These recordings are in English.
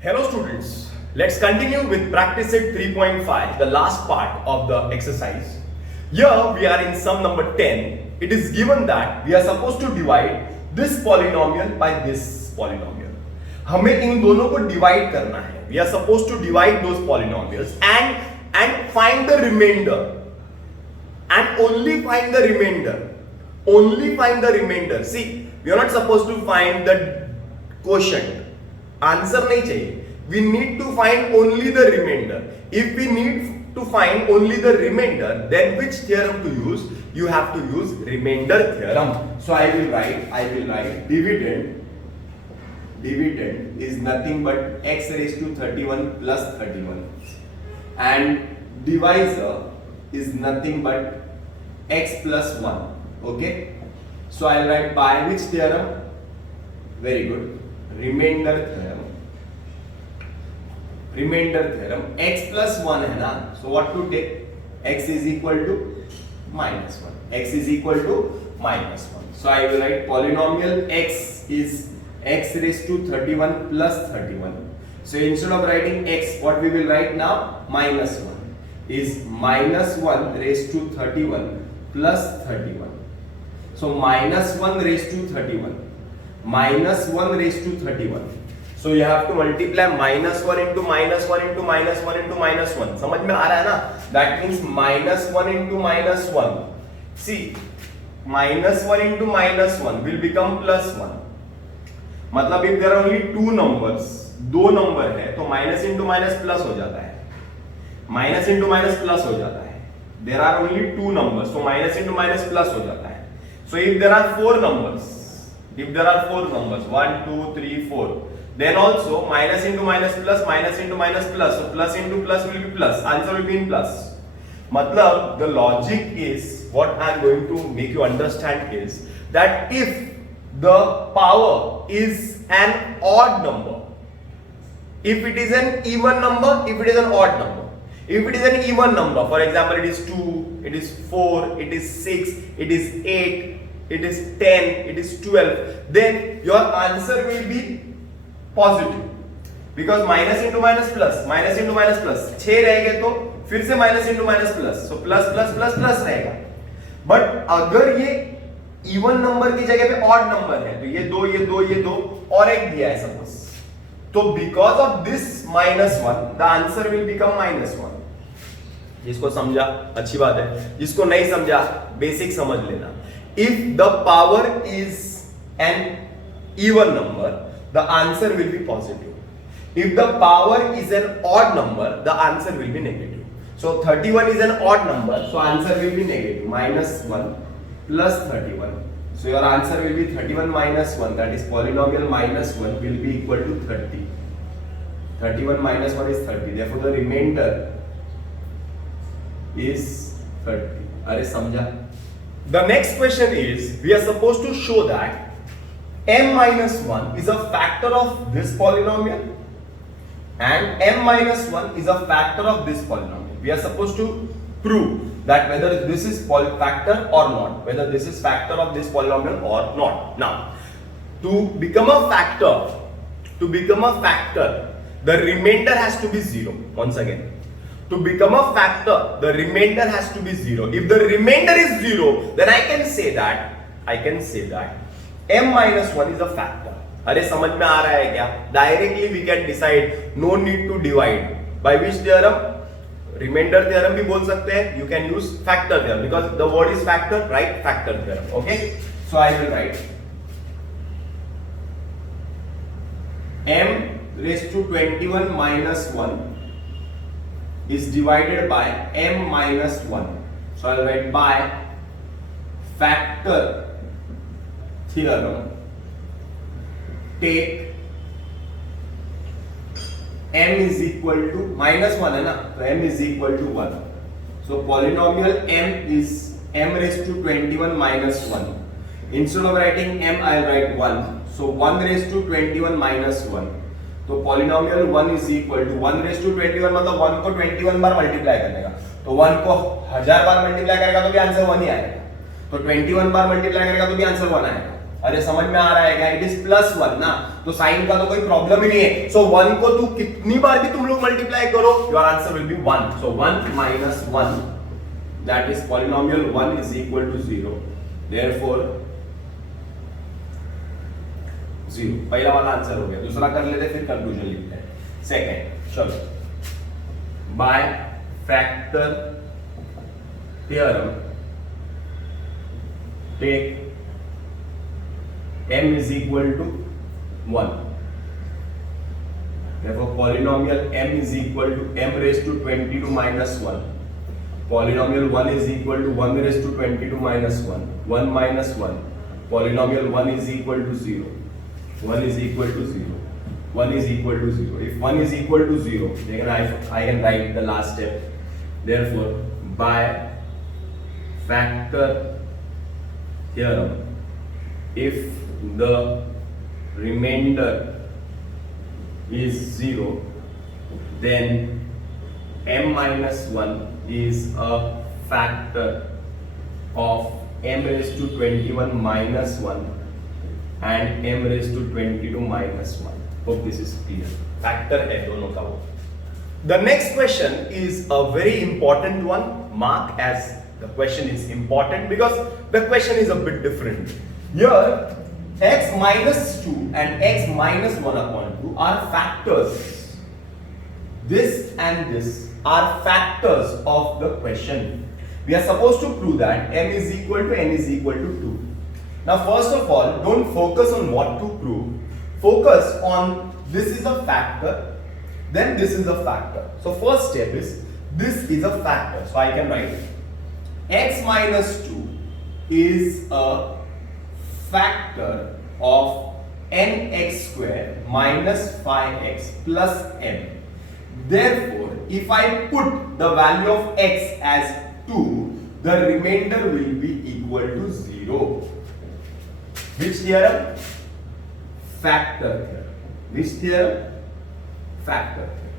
Hello students, let's continue with practice set 3.5, the last part of the exercise. Here we are in sum number 10. It is given that we are supposed to divide this polynomial by this polynomial. हमें इन दोनों को divide करना है. We are supposed to divide those polynomials and find the remainder. And only find the remainder. Only find the remainder. See, we are not supposed to find the quotient. Answer नहीं चाहिए. We need to find only the remainder. If we need to find only the remainder, then which theorem to use? You have to use remainder theorem. So I will write dividend is nothing but x raised to 31 plus 31, and divisor is nothing but x plus 1. Okay, so I'll write by which theorem? Very good. Remainder theorem. X plus 1 है ना, so what to take? X is equal to minus 1. X is equal to minus 1. So I will write polynomial x is x raised to 31 plus 31. So instead of writing x, what we will write now? Minus 1 is minus 1 raised to 31 plus 31. So minus 1 raised to 31. Minus 1 raised to 31. So you have to multiply minus 1 into minus 1 into minus 1 into minus 1. समझ में आ रहा है ना? That means minus 1 into minus 1. See, minus 1 into minus 1 will become plus 1. मतलब if there are only two numbers, दो number है तो minus into minus plus हो जाता है. Minus into minus plus हो जाता है. There are only two numbers, so minus into minus plus हो जाता है. So if there are four numbers, 1, 2, 3, 4, then also minus into minus plus, so plus into plus will be plus, answer will be in plus. मतलब the logic is, what I am going to make you understand is that if the power is an odd number, if it is an even number, if it is an odd number, if it is an even number, for example it is 2, it is 4, it is 6, it is 8, it is 10, it is 12, then your answer will be positive, because minus into minus plus, 6 रहेंगे तो फिर से minus into minus plus, so plus plus plus plus रहेगा. But अगर ये even number की जगह पे ऑड नंबर है तो ये दो और एक दिया है सपोज, तो because of this minus 1 the answer will become -1. जिसको समझा अच्छी बात है, जिसको नहीं समझा बेसिक समझ लेना. If the power is an even number, the answer will be positive. If the power is an odd number, the answer will be negative. So 31 is an odd number, so answer will be negative. -1 plus 31. So your answer will be 31 minus 1, that is polynomial -1 will be equal to 30. 31 minus 1 is 30. Therefore the remainder is 30. अरे समझा? The next question is, we are supposed to show that m minus 1 is a factor of this polynomial and m minus 1 is a factor of this polynomial. We are supposed to prove that whether this is factor or not, whether this is factor of this polynomial or not. Now, to become a factor, the remainder has to be 0. Once again, to become a factor, the remainder has to be 0. If the remainder is 0, then I can say that m minus 1 is a factor. अरे समझ में आ रहा है क्या? Directly we can decide, no need to divide. By which theorem? Remainder theorem भी बोल सकते हैं. You can use factor theorem because the word is factor, right? Factor theorem. Okay? So I will write m raised to 21 minus 1 is divided by m minus 1. So I'll write by factor theorem, take m is equal to -1 है ना, तो m is equal to 1. So polynomial m is m raised to 21 minus 1. Instead of writing m, I'll write 1. So 1 raised to 21 minus 1. तो polynomial 1 is equal to 1 raised to 21, मतलब 1 को 21 बार multiply करने का, तो 1 को 1000 बार मल्टीप्लाई करेगा तो भी आंसर 1 ही आएगा, तो 21 बार मल्टीप्लाई करेगा तो भी आंसर 1 आएगा. अरे समझ में आ रहा है क्या? इट इज +1 ना, तो साइन का तो कोई प्रॉब्लम ही नहीं है। सो 1 को तू कितनी बार भी तुम लोग मल्टीप्लाई करो, your answer will be 1। So 1 minus 1, that is polynomial 1 is equal to 0, therefore 0। पहला वाला आंसर हो गया। दूसरा कर लेते फिर कंक्लूजन लिखते हैं। सेकंड, चलो, by factor theorem take m is equal to 1, therefore polynomial m is equal to m raised to 22 minus 1, polynomial 1 is equal to 1 raised to 22 minus 1, 1 minus 1, polynomial 1 is equal to 0, 1 is equal to 0, 1 is equal to 0. If 1 is equal to 0, then I can write the last step. Therefore, by factor theorem, if the remainder is 0, then m minus 1 is a factor of m raised to 21 minus 1 and m raised to 22 minus 1. Hope this is clear. Factor है दोनों का वो. The next question is a very important one. Mark as the question is important because the question is a bit different. Here, x minus 2 and x minus 1 upon 2 are factors. This and this are factors of the question. We are supposed to prove that m is equal to n is equal to 2. Now first of all, don't focus on what to prove. Focus on this is a factor, then this is a factor. So first step is this is a factor. So I can write x minus 2 is a factor of nx square minus 5x plus m. Therefore, if I put the value of x as 2, the remainder will be equal to 0. Which theorem? Factor theorem. Which theorem? Factor theorem.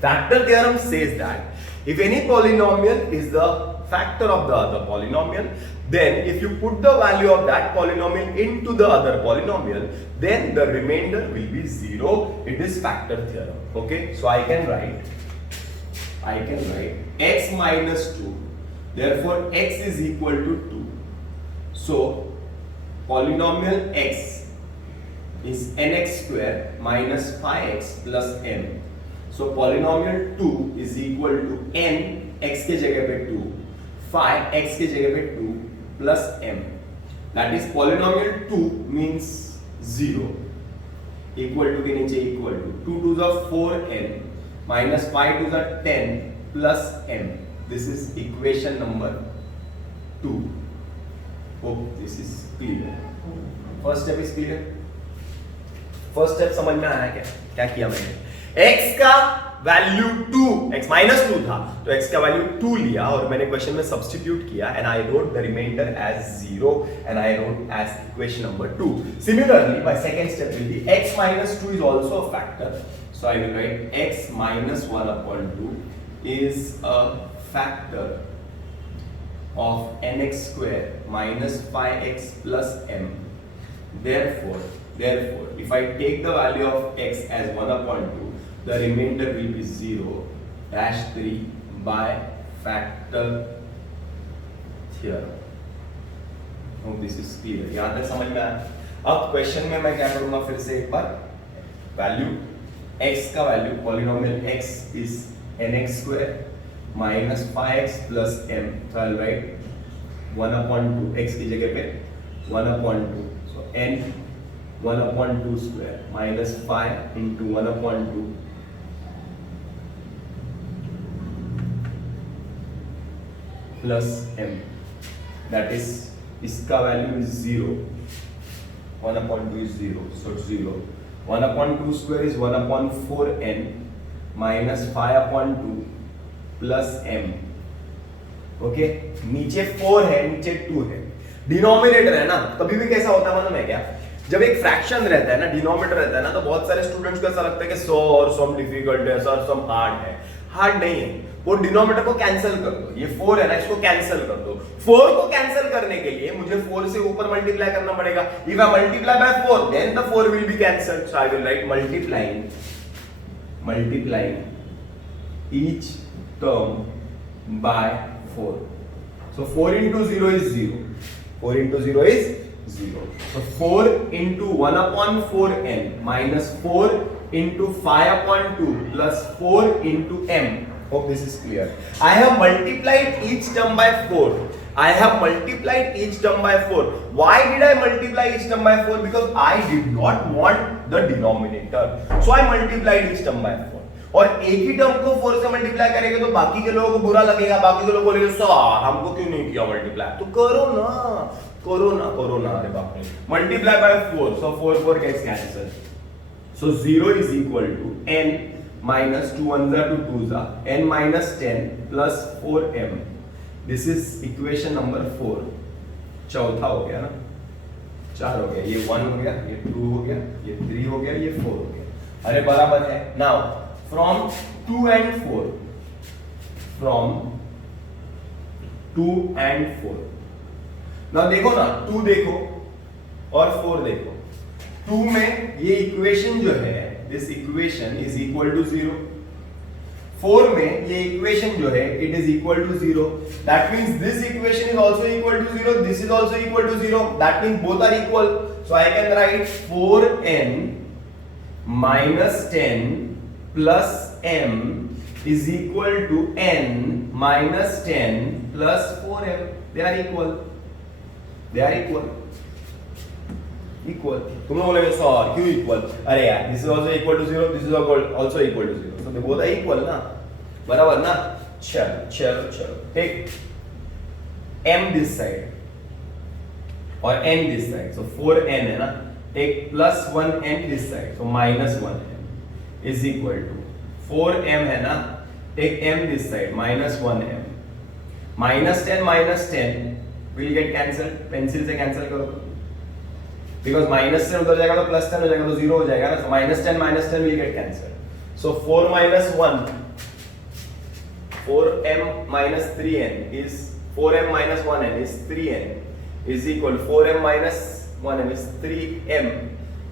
Factor theorem says that if any polynomial is the factor of the other polynomial, then if you put the value of that polynomial into the other polynomial, then the remainder will be 0. It is factor theorem. Okay, so I can write x minus 2, therefore x is equal to 2. So polynomial x is nx square minus 5x plus m. So polynomial 2 is equal to n x के जगह पे 2, 5x के जगह पे 2 plus m. That is polynomial 2 means 0 equal to के नीचे equal to 2 to the 4n minus 5 to the 10 plus m. This is equation number 2. Hope this is clear. First step is clear. First step समझ में आया क्या? क्या किया मैंने? x का वैल्यू 2, x माइनस 2 था तो x का वैल्यू 2 लिया और मैंने क्वेश्चन में सब्स्टिट्यूट किया and I wrote the remainder as 0 and I wrote as equation number 2. Similarly, my second step will be x minus 2 is also a factor. So I will write x minus 1 upon 2 is a factor of nx square minus 5x plus m. Therefore, if I take the value of x as 1 upon 2, the remainder will be 0 dash 3 by factor theorem. Hope this is clear. यहाँ तक समझ में आया? अब question में मैं क्या करूँगा फिर से एक बार वैल्यू x का value polynomial x is nx square minus 5x plus m. So I'll write 1 upon 2 x की जगह पे 1 upon 2. So n 1 upon 2 square minus 5 into 1 upon 2 plus m. That is इसका value is 0. 1 upon 2 is 0. So 0. 1 upon 2 square is 1 upon 4n minus 5 upon 2 plus m. Okay, नीचे 4 है नीचे 2 है, denominator है ना. कभी भी कैसा होता है मालूम है क्या? जब एक फ्रैक्शन रहता है ना, डिनोमिनेटर रहता है ना, तो बहुत सारे स्टूडेंट्स को ऐसा लगता है कि सर सम डिफिकल्ट है, सर सम हार्ड है. हार्ड नहीं है। वो डिनोमिनेटर को कैंसिल कर दो, ये 4 है ना, इसको कैंसिल कर दो। 4 को कैंसिल करने के लिए मुझे 4 से ऊपर मल्टीप्लाई करना पड़ेगा। If I multiply by 4 then the 4 will be cancelled, so I will write multiplying each term by 4. So 4 into 0 is 0. 4 into 0 is 0. So 4 into 1 upon 4n minus 4 into 5 upon 2 plus 4 into m. Hope this is clear. I have multiplied each term by 4. I have multiplied each term by 4. Why did I multiply each term by 4? Because I did not want the denominator. So I multiplied each term by 4. और एक ही term को 4 से multiply करेंगे तो बाकी के लोगों को बुरा लगेगा, बाकी के लोग बोलेंगे सर हमको क्यों नहीं किया मल्टीप्लाई। तो करो ना अरे बाप रे। Multiply by 4, so 4 gets cancelled. So 0 is equal to n minus 2 1s are to 2s are n minus 10 plus 4m. This is equation number 4. चौथा हो गया ना, 4 हो गया, ये 1 हो गया, ये 2 हो गया, ये 3 हो गया, ये 4 हो गया। अरे बराबर है। Now from 2 and 4, from 2 and 4, now देखो ना, 2 देखो और 4 देखो। 2 में ये इक्वेशन जो है, this equation is equal to 0. 4 में ये इक्वेशन जो है, it is equal to 0. That means this equation is also equal to 0. This is also equal to 0. That means both are equal. So I can write 4n minus 10 plus m is equal to n minus 10 plus 4m. They are equal. तुम लोग बोलेंगे sir क्यों equal? अरे यार this is also equal to 0, this is also equal to 0. So they both are equal ना, बराबर ना। चलो take m this side और n this side. So 4n है ना, take plus 1n this side, so minus 1n is equal to 4m है ना, take m this side minus 1m. minus 10 will get cancelled, pencil से cancel करो, because minus से उधर जाएगा तो प्लस 10 हो जाएगा तो 0 हो जाएगा ना, so minus 10 will get cancelled. So 4 minus 1, 4m minus 3n is 4m minus 1n is 3n is equal to 4m minus 1m is 3m.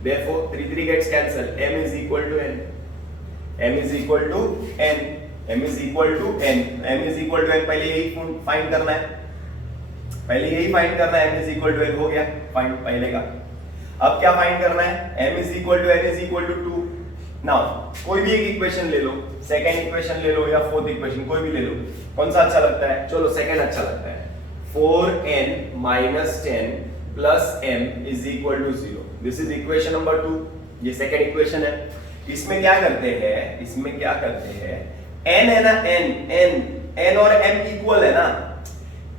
Therefore 3 gets cancelled. M is equal to n. M is equal to n. M is equal to n. M is equal to n. पहले यही find करना है, M is equal to n हो गया find पहले का। अब क्या फाइंड करना है? M is equal to n is equal to 2. Now कोई भी एक इक्वेशन ले लो, सेकंड इक्वेशन ले लो या फोर्थ इक्वेशन, कोई भी ले लो, कौन सा अच्छा लगता है? चलो सेकंड अच्छा लगता है। 4n minus 10 plus m is equal to 0. This is equation number 2. ये सेकंड इक्वेशन है। इसमें क्या करते हैं, n है ना, n और m इक्वल है ना,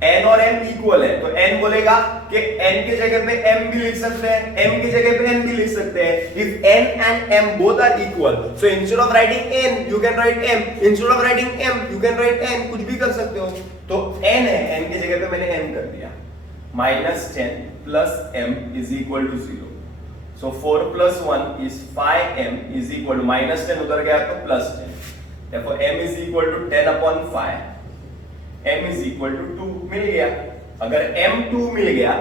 n और m इक्वल है, तो n बोलेगा कि n की जगह पे m भी लिख सकते हैं, m की जगह पे n भी लिख सकते हैं। If n and m both are equal, so instead of writing n you can write m, instead of writing m you can write n, कुछ भी कर सकते हो। तो n है, n की जगह पे मैंने m कर दिया। minus 10 plus m is equal to 0. So 4 plus 1 is 5m is equal to minus 10 उधर गया तो plus 10. Therefore m is equal to 10 upon 5. m is equal to 2 मिल गया। अगर m 2 मिल गया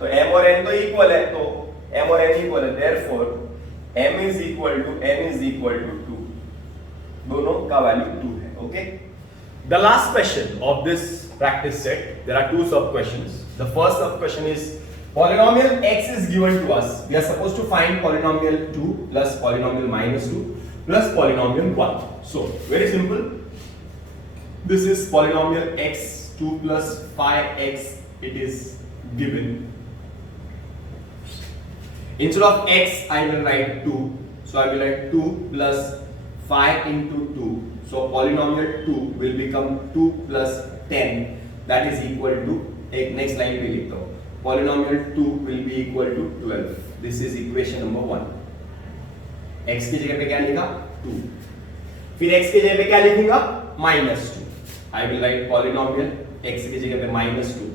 तो m और n तो इक्वल है, तो m और n इक्वल है। Therefore m is equal to n is equal to 2. दोनों का वैल्यू 2 है। Okay. The last question of this practice set, there are 2 sub questions. The first sub question is polynomial x is given to us. We are supposed to find polynomial 2 plus polynomial minus 2 plus polynomial 1. So very simple. This is polynomial x2 plus 5x. It is given. Instead of x, I will write 2. So I will write 2 plus 5 into 2. So polynomial 2 will become 2 plus 10. That is equal to, next line पे लिखता हूँ, polynomial 2 will be equal to 12. This is equation number 1. x की जगह पे क्या लिखा? 2. फिर x की जगह पे क्या लिखूंगा? minus 2. I will write polynomial x की जगह पे minus 2.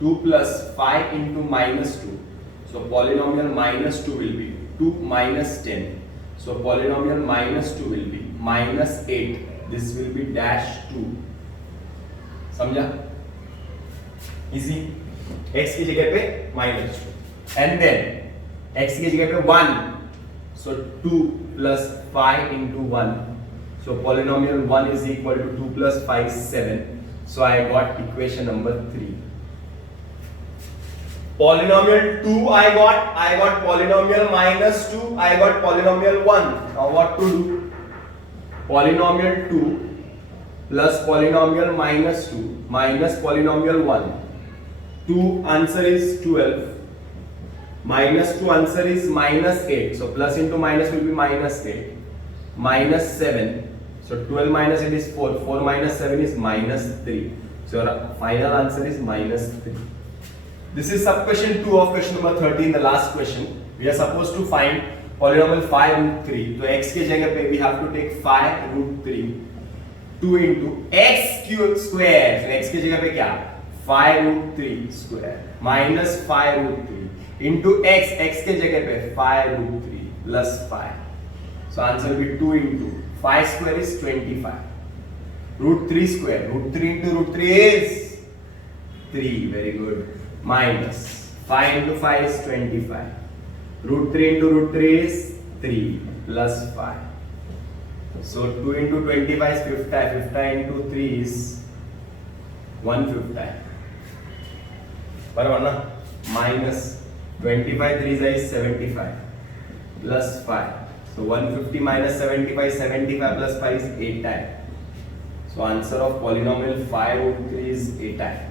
2 plus 5 into minus 2. So polynomial minus 2 will be 2 minus 10. So polynomial minus 2 will be minus 8 this will be dash 2. समझा? Easy. x की जगह पे -2 and then x की जगह पे 1, so 2 plus 5 into 1, so polynomial 1 is equal to 2 plus 5 7, so I got equation number 3. Polynomial 2 I got polynomial -2, I got polynomial 1. Now what to do? Polynomial 2 plus polynomial -2 minus polynomial 1. 2 answer is 12. -2 answer is -8. So plus into minus will be -8. -7. So 12 minus 8 is 4. 4 minus 7 is -3. So your final answer is -3. This is sub question 2 of question number 13, the last question. We are supposed to find polynomial 5 root 3. So x के जगह पे we have to take 5 root 3. 2 into x cube square. So x की जगह पे क्या? 5 root 3 square minus 5 root 3 into x. x के जगह पे 5 root 3 plus 5. So answer will be 2 into 5 square is 25. Root 3 square. Root 3 into root 3 is 3. Very good. Minus 5 into 5 is 25. Root 3 into root 3 is 3 plus 5. So 2 into 25 is 50. 50 into 3 is 150. बराबर ना? Minus 25 3 is 75 plus 5. So 150 minus 75, 75 plus 5 is 8 times. So answer of polynomial 5 root 3 is 8 times.